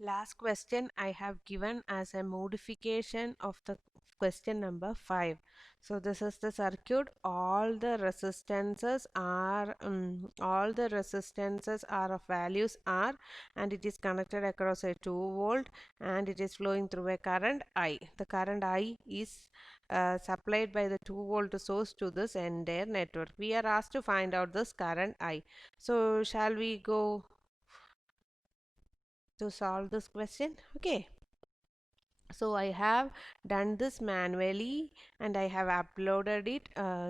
Last question I have given as a modification of the question number 5. So this is the circuit. All the resistances are of values R, and it is connected across a 2 volt, and it is flowing through a current I. The current I is supplied by the 2 volt source to this entire network. We are asked to find out this current I. So shall we go to solve this question? Okay, so I have done this manually and I have uploaded it.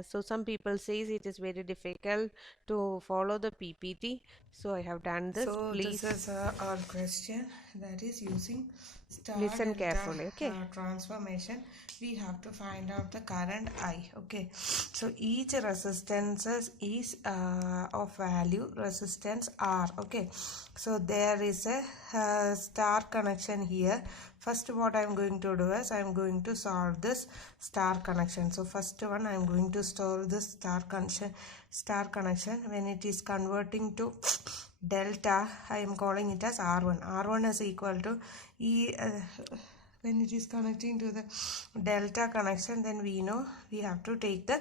So some people says it is very difficult to follow the PPT, so I have done this. So this is Please our question, that is using star listen delta carefully. Okay. transformation. We have to find out the current I. Okay, so each resistance is of value resistance R. Okay, so there is a star connection here. First what I am going to do is I am going to solve this star connection. So first one I am going to solve this star connection. When it is converting to delta, I am calling it as R1. R1 is equal to when it is connecting to the delta connection, then we know we have to take the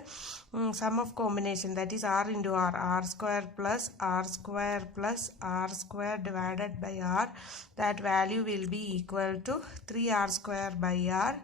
sum of combination, that is R into R square plus R square plus R square divided by R. That value will be equal to 3R square by R,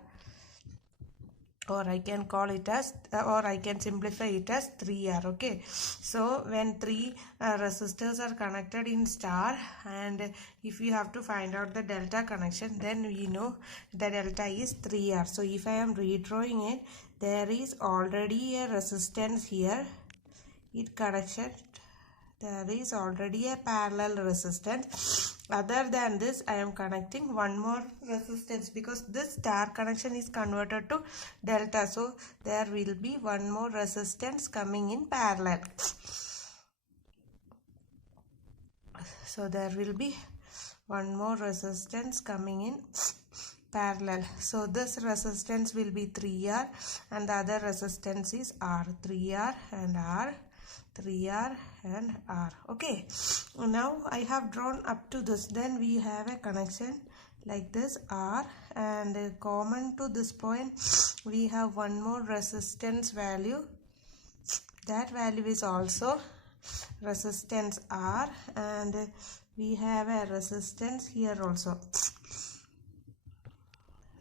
or I can call it as or I can simplify it as 3R. Okay, so when three resistors are connected in star, and if you have to find out the delta connection, then we know the delta is 3R. So if I am redrawing it, there is already a resistance here, it connected, there is already a parallel resistance. Other than this, I am connecting one more resistance because this star connection is converted to delta, so there will be one more resistance coming in parallel. So there will be one more resistance coming in parallel. So this resistance will be 3R and the other resistance is R. 3R and R, 3R and R. Okay, now I have drawn up to this. Then we have a connection like this R, and common to this point we have one more resistance value. That value is also resistance R, and we have a resistance here also,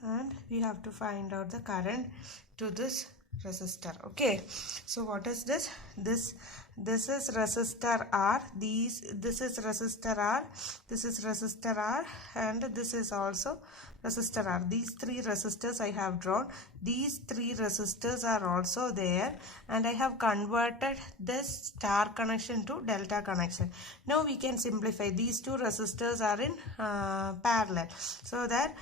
and we have to find out the current to this resistor. Okay, so what is this? This is resistor R, this is resistor R, this is resistor R, and this is also resistor R. These three resistors I have drawn. These three resistors are also there, and I have converted this star connection to delta connection. Now we can simplify. These two resistors are in parallel, so that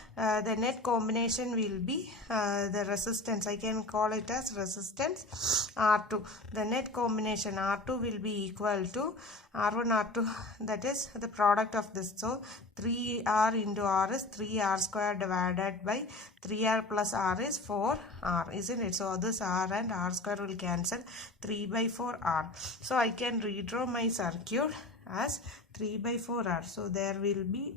the net combination will be the resistance. I can call it as resistance R2. The net combination R2 will be equal to R1 R2, that is the product of this. So 3R into R is 3R square divided by 3R plus R is 4R, isn't it? So this R and R square will cancel, 3 by 4R. So I can redraw my circuit as 3 by 4R. So there will be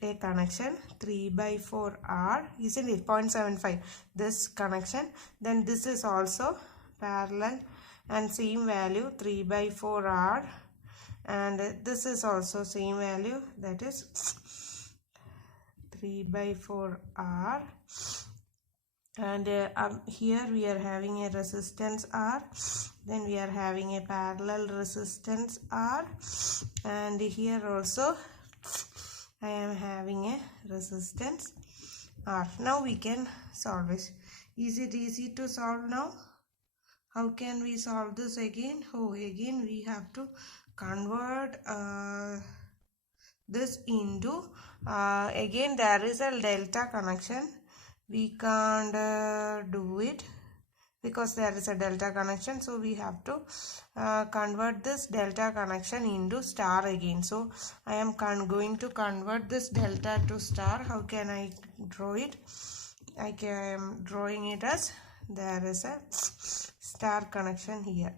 a connection 3 by 4R, isn't it? 0.75 this connection. Then this is also parallel and same value 3 by 4R, and this is also same value, that is 3 by 4R, and here we are having a resistance R, then we are having a parallel resistance R, and here also I am having a resistance R. Now we can solve it. Is it easy to solve now? How can we solve this again? Oh, again we have to convert this into again there is a delta connection. We can't do it because there is a delta connection, so we have to convert this delta connection into star again. So I am going to convert this delta to star. How can I draw it? I am drawing it as there is a star connection here.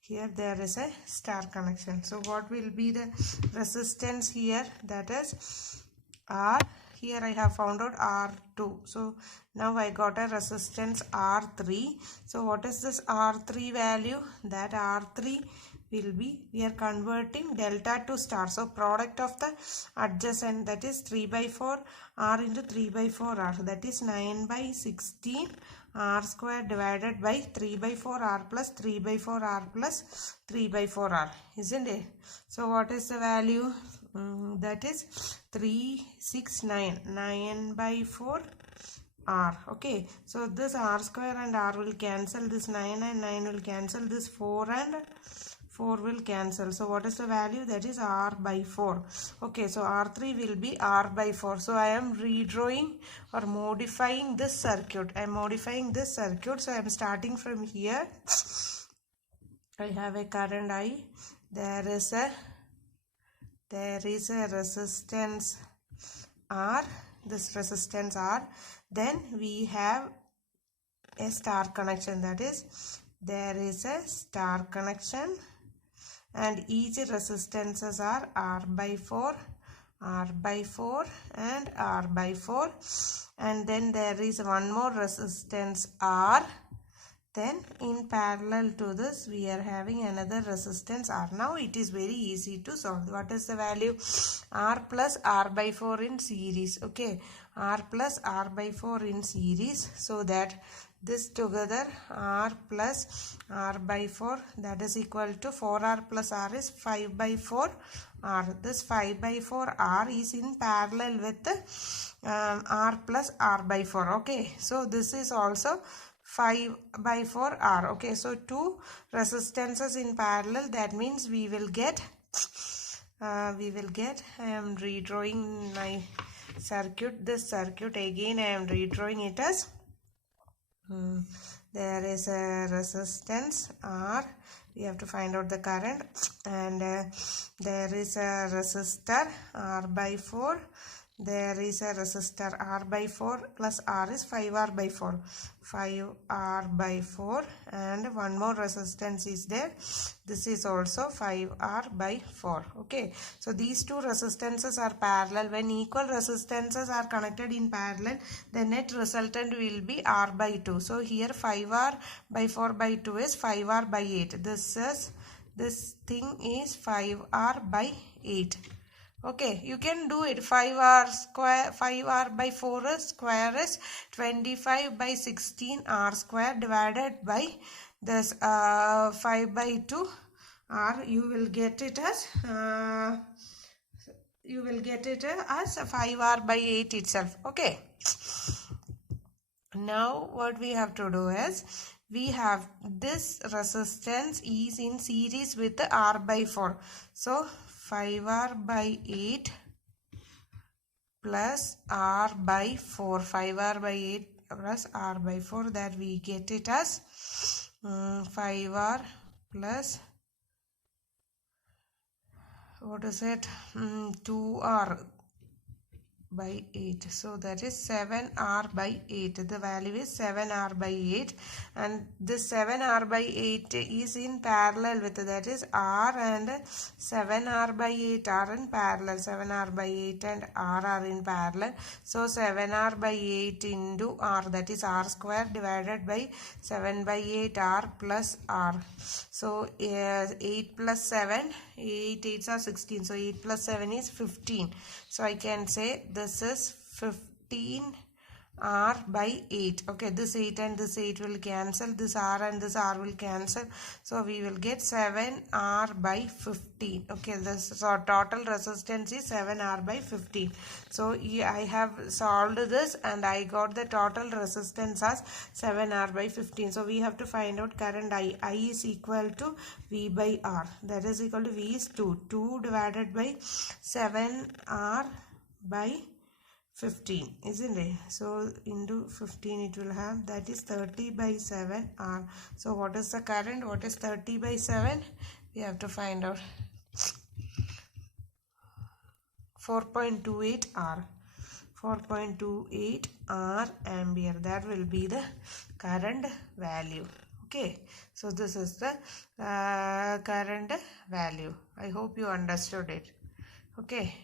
Here there is a star connection. So what will be the resistance here? That is R. Here I have found out R2. So now I got a resistance R3. So what is this R3 value? That R3 will be, we are converting delta to star. So product of the adjacent, that is 3 by 4 R into 3 by 4 R, that is 9 by 16 R square divided by 3 by 4 R plus 3 by 4 R plus 3 by 4 R, isn't it? So what is the value? That is 369, 9 by 4 R. Okay, so this R square and R will cancel, this 9 and 9 will cancel, this 4 and 4 will cancel. So what is the value? That is R by 4. Okay, so R3 will be R by 4. So I am redrawing or modifying this circuit. I am modifying this circuit. So I am starting from here. I have a current I. There is a resistance R. This resistance R. Then we have a star connection, that is there is a star connection, and each resistances are R by 4, R by 4 and R by 4, and then there is one more resistance R. Then in parallel to this we are having another resistance R. Now it is very easy to solve. What is the value? R plus R by 4 in series. Okay, R plus R by 4 in series, so that this together R plus R by 4, that is equal to 4R plus R is 5 by 4 R. This 5 by 4 R is in parallel with R plus R by 4. Okay, so this is also 5 by 4 R. Okay, so two resistances in parallel, that means we will get I am redrawing my circuit. This circuit again I am redrawing it as there is a resistance R. We have to find out the current, and there is a resistor R by 4. There is a resistor R by 4 plus R is 5R by 4. 5R by 4, and one more resistance is there. This is also 5R by 4. Okay, so these two resistances are parallel. When equal resistances are connected in parallel, the net resultant will be R by 2. So here 5R by 4 by 2 is 5R by 8. This thing is 5R by 8. Okay, you can do it. 5R square, 5R by 4 square is 25 by 16 R square divided by this 5 by 2 R. You will get it as 5R by 8 itself. Okay. Now what we have to do is, we have this resistance is in series with the R by 4. So 5R by 8 plus R by 4. 5R by 8 plus R by 4, that we get it as 5R plus, what is it, 2R by 8. So that is 7R by 8. The value is 7R by 8, and this 7R by 8 is in parallel with, that is R and 7R by 8 are in parallel. 7R by 8 and R are in parallel. So 7R by 8 into R, that is R square divided by 7 by 8 R plus R. So 8 plus 7, 8 8s are 16. So 8 plus 7 is 15. So I can say this is 15 R by 8. Okay, this 8 and this 8 will cancel. This R and this R will cancel. So we will get 7R by 15. Okay, so total resistance is 7R by 15. So I have solved this and I got the total resistance as 7R by 15. So we have to find out current I. I is equal to V by R. That is equal to V is 2. 2 divided by 7R by 15, isn't it? So into 15 it will have, that is 30 by 7 R. So what is the current? What is 30 by 7? We have to find out. 4.28 R. 4.28 R ampere. That will be the current value. Okay, so this is the current value. I hope you understood it. Okay.